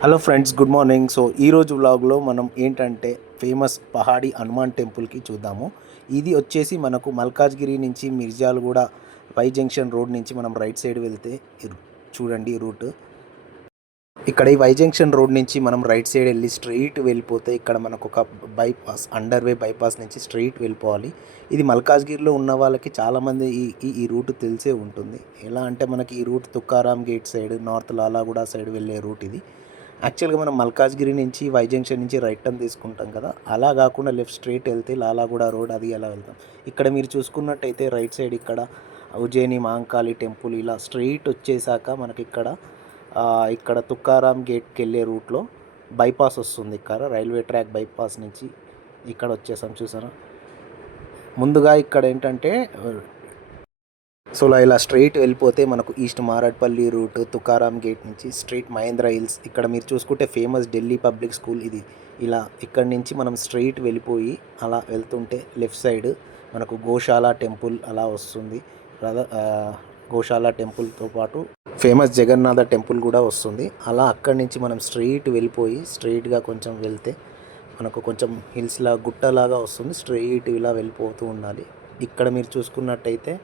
Hello friends, good morning. So ఈరోజు వ్లాగ్లో మనం ఏంటంటే ఫేమస్ పహాడి హనుమాన్ టెంపుల్కి చూద్దాము. ఇది వచ్చేసి మనకు మల్కాజ్గిరి నుంచి మిర్జాలగూడ వై జంక్షన్ రోడ్ నుంచి మనం రైట్ సైడ్ వెళ్తే చూడండి రూట్. ఇక్కడ ఈ వై జంక్షన్ రోడ్ నుంచి మనం రైట్ సైడ్ వెళ్ళి స్ట్రైట్ వెళ్ళిపోతే ఇక్కడ మనకు ఒక బైపాస్, అండర్వే బైపాస్ నుంచి స్ట్రైట్ వెళ్ళిపోవాలి. ఇది మల్కాజ్గిరిలో ఉన్న వాళ్ళకి చాలామంది ఈ రూట్ తెలిసే ఉంటుంది. ఎలా అంటే మనకి ఈ route Tukaram gate side, north Lalaguda side వెళ్ళే రూట్ ఇది. యాక్చువల్గా మనం మల్కాజ్గిరి నుంచి వై జంక్షన్ నుంచి రైట్ టర్న్ తీసుకుంటాం కదా, అలా కాకుండా లెఫ్ట్ స్ట్రైట్ వెళ్తే లాలాగూడ రోడ్ అది ఎలా వెళ్తాం. ఇక్కడ మీరు చూసుకున్నట్టయితే రైట్ సైడ్ ఇక్కడ ఉజ్జయిని మహంకాళి టెంపుల్ ఇలా స్ట్రైట్ వచ్చేసాక మనకి ఇక్కడ తుకారాం గేట్కి వెళ్ళే రూట్లో బైపాస్ వస్తుంది. ఇక్కడ రైల్వే ట్రాక్ బైపాస్ నుంచి ఇక్కడ వచ్చేసాం చూసారా. ముందుగా ఇక్కడ ఏంటంటే సో ఇలా స్ట్రైట్ వెళ్ళిపోతే మనకు ఈస్ట్ మారడ్పల్లి రూట్, తుకారాం గేట్ నుంచి స్ట్రైట్ మహేంద్ర హిల్స్. ఇక్కడ మీరు చూసుకుంటే ఫేమస్ ఢిల్లీ పబ్లిక్ స్కూల్ ఇది. ఇలా ఇక్కడి నుంచి మనం స్ట్రైట్ వెళ్ళిపోయి అలా వెళ్తుంటే లెఫ్ట్ సైడ్ మనకు గోశాల టెంపుల్ అలా వస్తుంది. గోశాల టెంపుల్తో పాటు ఫేమస్ జగన్నాథ టెంపుల్ కూడా వస్తుంది. అలా అక్కడి నుంచి మనం స్ట్రైట్ వెళ్ళిపోయి స్ట్రైట్గా కొంచెం వెళ్తే మనకు కొంచెం హిల్స్లా గుట్టలాగా వస్తుంది. స్ట్రైట్ ఇలా వెళ్ళిపోతూ ఉండాలి. ఇక్కడ మీరు చూసుకున్నట్టయితే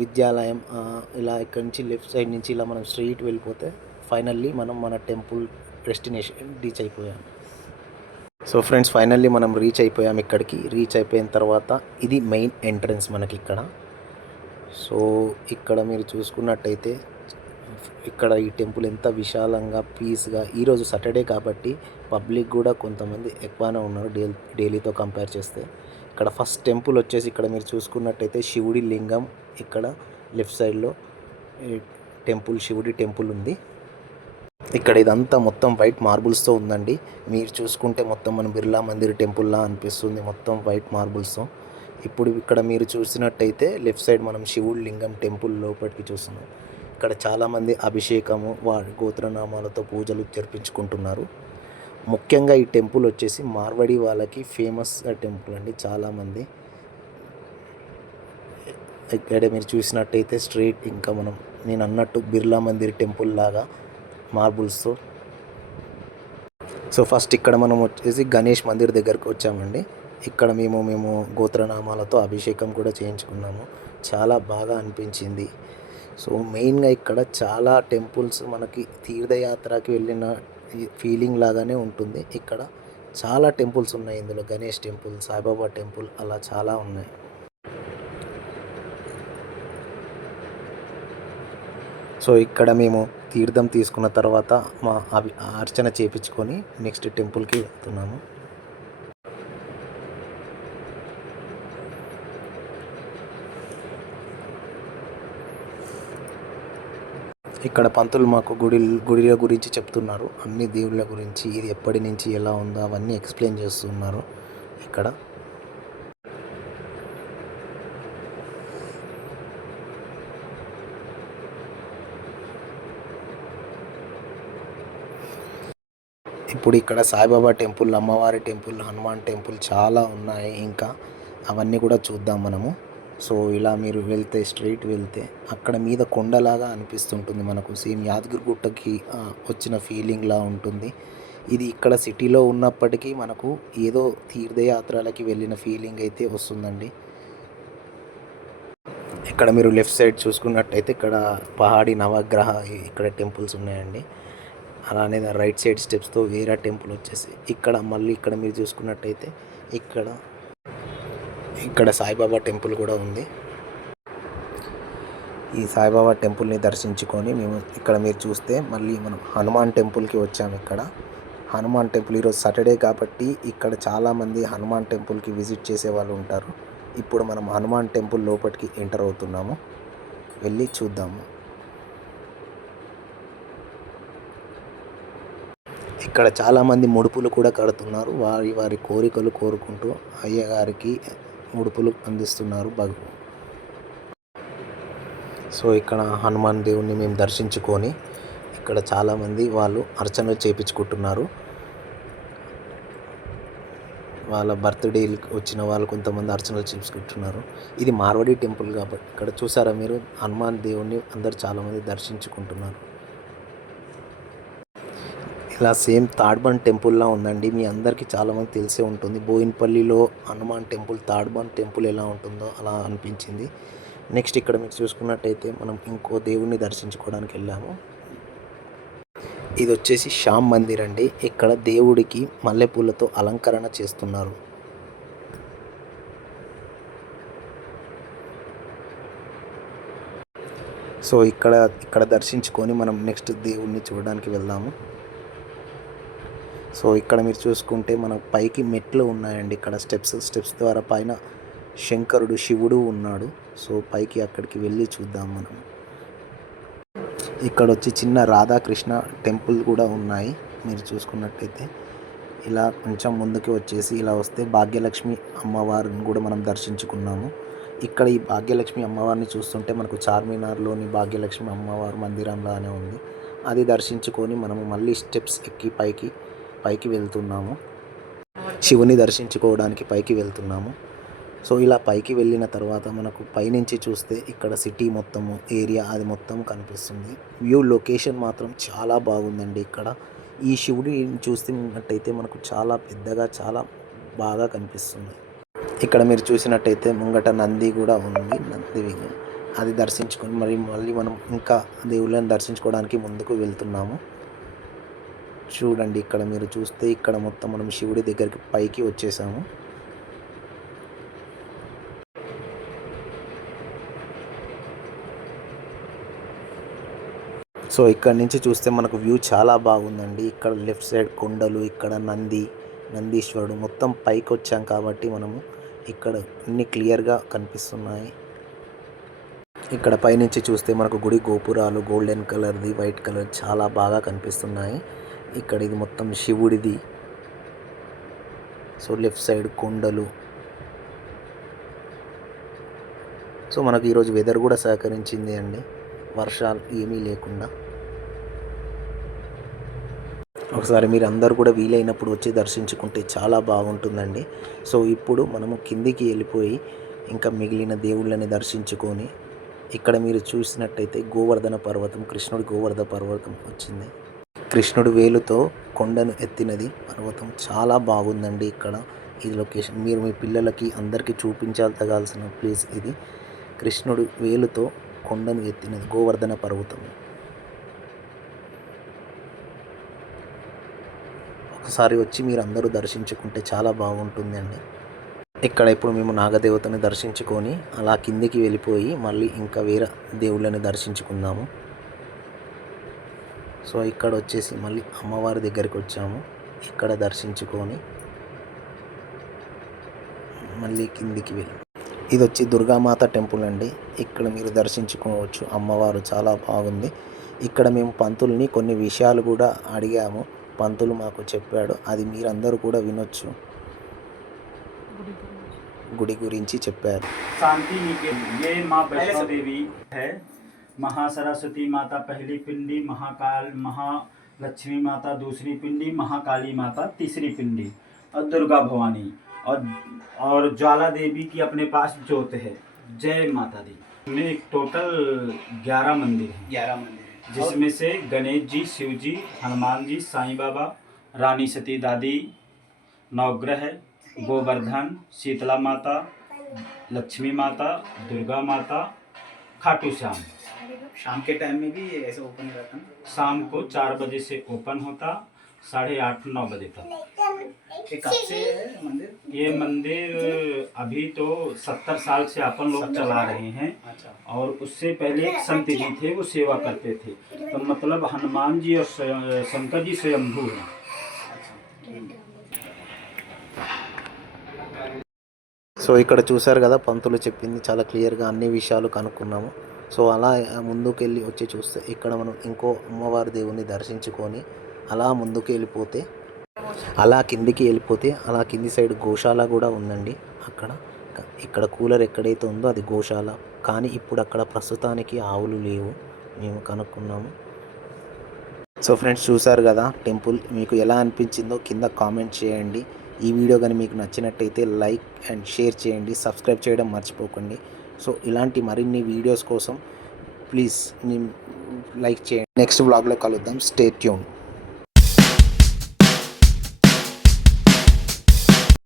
విద్యాలయం, ఇలా ఇక్కడి నుంచి లెఫ్ట్ సైడ్ నుంచి ఇలా మనం స్ట్రైట్ వెళ్ళిపోతే ఫైనల్లీ మనం మన టెంపుల్ డెస్టినేషన్ రీచ్ అయిపోయాం. సో ఫ్రెండ్స్, ఫైనల్లీ మనం రీచ్ అయిపోయాం. ఇక్కడికి రీచ్ అయిపోయిన తర్వాత ఇది మెయిన్ ఎంట్రన్స్ మనకి ఇక్కడ. సో ఇక్కడ మీరు చూసుకున్నట్టయితే ఇక్కడ ఈ టెంపుల్ ఎంత విశాలంగా పీస్గా, ఈరోజు సాటర్డే కాబట్టి పబ్లిక్ కూడా కొంతమంది ఎక్కువనే ఉన్నారు డైలీతో కంపేర్ చేస్తే. ఇక్కడ ఫస్ట్ టెంపుల్ వచ్చేసి ఇక్కడ మీరు చూసుకున్నట్టయితే శివుడి లింగం, ఇక్కడ లెఫ్ట్ సైడ్లో టెంపుల్, శివుడి టెంపుల్ ఉంది. ఇక్కడ ఇదంతా మొత్తం వైట్ మార్బుల్స్తో ఉందండి. మీరు చూసుకుంటే మొత్తం మన బిర్లా మందిర్ టెంపుల్లా అనిపిస్తుంది, మొత్తం వైట్ మార్బుల్స్తో. ఇప్పుడు ఇక్కడ మీరు చూసినట్టయితే లెఫ్ట్ సైడ్ మనం శివుడి లింగం టెంపుల్ లోపలికి చూస్తున్నాం. ఇక్కడ చాలామంది అభిషేకము, వారి గోత్రనామాలతో పూజలు జరిపించుకుంటున్నారు. ముఖ్యంగా ఈ టెంపుల్ వచ్చేసి మార్వాడి వాళ్ళకి ఫేమస్ టెంపుల్ అండి. చాలామంది ఇక్కడ మీరు చూసినట్టయితే స్ట్రైట్ ఇంకా నేను అన్నట్టు బిర్లా మందిర్ టెంపుల్ లాగా మార్బుల్స్తో. సో ఫస్ట్ ఇక్కడ మనం వచ్చేసి గణేష్ మందిర్ దగ్గరకు వచ్చామండి. ఇక్కడ మేము గోత్రనామాలతో అభిషేకం కూడా చేయించుకున్నాము. చాలా బాగా అనిపించింది. సో మెయిన్గా ఇక్కడ చాలా టెంపుల్స్ మనకి తీర్థయాత్రకి వెళ్ళిన ఫీలింగ్ లాగానే ఉంటుంది. ఇక్కడ చాలా టెంపుల్స్ ఉన్నాయి. ఇందులో గణేష్ టెంపుల్, సాయిబాబా టెంపుల్ అలా చాలా ఉన్నాయి. సో ఇక్కడ మేము తీర్థం తీసుకున్న తర్వాత మా అర్చన చేయించుకొని నెక్స్ట్ టెంపుల్కి వెళ్తున్నాము. ఇక్కడ పంతులు మాకు గుడిల గురించి చెప్తున్నారు, అన్ని దేవుళ్ళ గురించి, ఇది ఎప్పటి నుంచి ఎలా ఉందో అవన్నీ ఎక్స్ప్లెయిన్ చేస్తున్నారు ఇక్కడ. ఇప్పుడు ఇక్కడ సాయిబాబా టెంపుల్, అమ్మవారి టెంపుల్, హనుమాన్ టెంపుల్ చాలా ఉన్నాయి. ఇంకా అవన్నీ కూడా చూద్దాం మనము. సో ఇలా మీరు వెళ్తే స్ట్రైట్ వెళ్తే అక్కడ మీద కొండలాగా అనిపిస్తుంటుంది మనకు, సేమ్ యాదగిరి గుట్టకి వచ్చిన ఫీలింగ్లా ఉంటుంది. ఇది ఇక్కడ సిటీలో ఉన్నప్పటికీ మనకు ఏదో తీర్థయాత్రలకి వెళ్ళిన ఫీలింగ్ అయితే వస్తుందండి. ఇక్కడ మీరు లెఫ్ట్ సైడ్ చూసుకున్నట్టయితే ఇక్కడ పహాడి నవగ్రహ ఇక్కడ టెంపుల్స్ ఉన్నాయండి. అలానే రైట్ సైడ్ స్టెప్స్తో వేరే టెంపుల్ వచ్చేసి ఇక్కడ మళ్ళీ ఇక్కడ మీరు చూసుకున్నట్టయితే ఇక్కడ సాయిబాబా టెంపుల్ కూడా ఉంది. ఈ సాయిబాబా టెంపుల్ని దర్శించుకొని మేము ఇక్కడ మీరు చూస్తే మళ్ళీ మనం హనుమాన్ టెంపుల్కి వచ్చాము. ఇక్కడ హనుమాన్ టెంపుల్ ఈరోజు సాటర్డే కాబట్టి ఇక్కడ చాలామంది హనుమాన్ టెంపుల్కి విజిట్ చేసే వాళ్ళు ఉంటారు. ఇప్పుడు మనం హనుమాన్ టెంపుల్ లోపలికి ఎంటర్ అవుతున్నాము, వెళ్ళి చూద్దాము. ఇక్కడ చాలామంది ముడుపులు కూడా కడుతున్నారు. వారి కోరికలు కోరుకుంటూ అయ్యగారికి ముడుపులు అందిస్తున్నారు. సో ఇక్కడ హనుమాన్ దేవుణ్ణి మేము దర్శించుకొని ఇక్కడ చాలామంది వాళ్ళు అర్చనలు చేయించుకుంటున్నారు. వాళ్ళ బర్త్డేకి వచ్చిన వాళ్ళు కొంతమంది అర్చనలు చేయించుకుంటున్నారు. ఇది మార్వాడి టెంపుల్ కాబట్టి ఇక్కడ చూసారా మీరు, హనుమాన్ దేవుణ్ణి అందరు చాలామంది దర్శించుకుంటున్నారు. ఇలా సేమ్ తాడ్బండ్ టెంపుల్లా ఉందండి. మీ అందరికీ చాలామంది తెలిసే ఉంటుంది. బోయిన్పల్లిలో హనుమాన్ టెంపుల్, తాడ్బండ్ టెంపుల్ ఎలా ఉంటుందో అలా అనిపించింది. నెక్స్ట్ ఇక్కడ మీరు చూసుకున్నట్టయితే మనం ఇంకో దేవుణ్ణి దర్శించుకోవడానికి వెళ్ళాము. ఇది వచ్చేసి శ్యామ్ మందిర్ అండి. ఇక్కడ దేవుడికి మల్లెపూలతో అలంకరణ చేస్తున్నారు. సో ఇక్కడ దర్శించుకొని మనం నెక్స్ట్ దేవుణ్ణి చూడడానికి వెళ్దాము. సో ఇక్కడ మీరు చూసుకుంటే మన పైకి మెట్లు ఉన్నాయండి. ఇక్కడ స్టెప్స్ ద్వారా పైన శంకరుడు, శివుడు ఉన్నాడు. సో పైకి అక్కడికి వెళ్ళి చూద్దాం మనం. ఇక్కడ వచ్చి చిన్న రాధాకృష్ణ టెంపుల్ కూడా ఉన్నాయి. మీరు చూసుకున్నట్టయితే ఇలా కొంచెం ముందుకు వచ్చేసి ఇలా వస్తే భాగ్యలక్ష్మి అమ్మవారిని కూడా మనం దర్శించుకున్నాము. ఇక్కడ ఈ భాగ్యలక్ష్మి అమ్మవారిని చూస్తుంటే మనకు చార్మినార్లోని భాగ్యలక్ష్మి అమ్మవారి మందిరంలానే ఉంది. అది దర్శించుకొని మనము మళ్ళీ స్టెప్స్ ఎక్కి పైకి వెళ్తున్నాము. శివుని దర్శించుకోవడానికి పైకి వెళ్తున్నాము. సో ఇలా పైకి వెళ్ళిన తర్వాత మనకు పైనుంచి చూస్తే ఇక్కడ సిటీ మొత్తము ఏరియా అది మొత్తం కనిపిస్తుంది. వ్యూ లొకేషన్ మాత్రం చాలా బాగుందండి. ఇక్కడ ఈ శివుడిని చూస్తున్నట్టయితే మనకు చాలా పెద్దగా చాలా బాగా కనిపిస్తుంది. ఇక్కడ మీరు చూసినట్టయితే ముంగట నంది కూడా ఉంది. నంది అది దర్శించుకొని మళ్ళీ మనం ఇంకా దేవుళ్ళని దర్శించుకోవడానికి ముందుకు వెళ్తున్నాము. చూడండి ఇక్కడ మీరు చూస్తే ఇక్కడ మొత్తం మనం శివుడి దగ్గరికి పైకి వచ్చేసాము. సో ఇక్కడ నుంచి చూస్తే మనకు వ్యూ చాలా బాగుందండి. ఇక్కడ లెఫ్ట్ సైడ్ కొండలు, ఇక్కడ నందీశ్వరుడు మొత్తం పైకి వచ్చాం కాబట్టి మనము ఇక్కడ అన్ని క్లియర్గా కనిపిస్తున్నాయి. ఇక్కడ పైనుంచి చూస్తే మనకు గుడి గోపురాలు గోల్డెన్ కలర్ది, వైట్ కలర్ చాలా బాగా కనిపిస్తున్నాయి. ఇక్కడ ఇది మొత్తం శివుడిది. సో లెఫ్ట్ సైడ్ కొండలు. సో మనకు ఈరోజు వెదర్ కూడా సహకరించింది అండి, వర్షాలు ఏమీ లేకుండా. ఒకసారి మీరు అందరూ కూడా వీలైనప్పుడు వచ్చి దర్శించుకుంటే చాలా బాగుంటుందండి. సో ఇప్పుడు మనము కిందికి వెళ్ళిపోయి ఇంకా మిగిలిన దేవుళ్ళని దర్శించుకొని ఇక్కడ మీరు చూసినట్టయితే గోవర్ధన పర్వతం, కృష్ణుడి గోవర్ధన పర్వతం వచ్చింది. కృష్ణుడు వేలుతో కొండను ఎత్తినది పర్వతం చాలా బాగుందండి. ఇక్కడ ఈ లొకేషన్ మీరు మీ పిల్లలకి అందరికీ చూపించాల్సిన ప్లేస్ ఇది. కృష్ణుడు వేలుతో కొండను ఎత్తినది గోవర్ధన పర్వతం. ఒకసారి వచ్చి మీరు అందరూ దర్శించుకుంటే చాలా బాగుంటుందండి. ఇక్కడ ఇప్పుడు మేము నాగదేవతని దర్శించుకొని అలా కిందికి వెళ్ళిపోయి మళ్ళీ ఇంకా వేరే దేవుళ్ళని దర్శించుకుందాము. సో ఇక్కడ వచ్చేసి మళ్ళీ అమ్మవారి దగ్గరికి వచ్చాము. ఇక్కడ దర్శించుకొని మళ్ళీ కిందికి వెళ్ళి ఇది వచ్చి దుర్గామాత టెంపుల్ అండి. ఇక్కడ మీరు దర్శించుకోవచ్చు. అమ్మవారు చాలా బాగుంది. ఇక్కడ మేము పంతుల్ని కొన్ని విషయాలు కూడా అడిగాము. పంతులు మాకు చెప్పాడు, అది మీరందరూ కూడా వినొచ్చు. గుడి గురించి చెప్పారు. शांति निकेतन ये माँ वैष्णो देवी है। महासरस्वती माता पहली पिंडी, महाकाल महालक्ष्मी माता दूसरी पिंडी, महाकाली माता तीसरी पिंडी और दुर्गा भवानी और ज्वाला देवी की अपने पास जोत है। जय माता दी। में एक टोटल 11 मंदिर हैं। 11 मंदिर जिसमें से गणेश जी, शिव जी, हनुमान जी, साईं बाबा, रानी सती दादी, नवग्रह, गोवर्धन, शीतला माता, लक्ष्मी माता, दुर्गा माता, खाटू श्याम। शाम के टाइम में भी ऐसे ओपन रहता है? शाम को 4 बजे से ओपन होता, 8:30-9 बजे तक। ये कब से है मंदिर? ये मंदिर अभी तो 70 साल से अपन लोग चला रहे हैं। अच्छा। और उससे पहले एक संत जी थे, वो सेवा करते थे। तो मतलब हनुमान जी और शंकर जी स्वयंभू हैं। సో ఇక్కడ చూసారు కదా, పంతులు చెప్పింది చాలా క్లియర్గా అన్ని విషయాలు కనుక్కున్నాము. సో అలా ముందుకెళ్ళి వచ్చి చూస్తే ఇక్కడ మనం ఇంకో అమ్మవారి దేవుని దర్శించుకొని అలా ముందుకు వెళ్ళిపోతే అలా కిందికి వెళ్ళిపోతే అలా కింది సైడ్ గోశాల కూడా ఉందండి. ఇక్కడ కూలర్ ఎక్కడైతే ఉందో అది గోశాల. కానీ ఇప్పుడు అక్కడ ప్రస్తుతానికి ఆవులు లేవు, మేము కనుక్కున్నాము. సో ఫ్రెండ్స్ చూసారు కదా టెంపుల్, మీకు ఎలా అనిపించిందో కింద కామెంట్ చేయండి. ఈ వీడియో కానీ మీకు నచ్చినట్టయితే లైక్ అండ్ షేర్ చేయండి, సబ్స్క్రైబ్ చేయడం మర్చిపోకండి. సో ఇలాంటి మరిన్ని వీడియోస్ కోసం ప్లీజ్ లైక్ చేయండి. నెక్స్ట్ వ్లాగ్లో కలుద్దాం. Stay tune.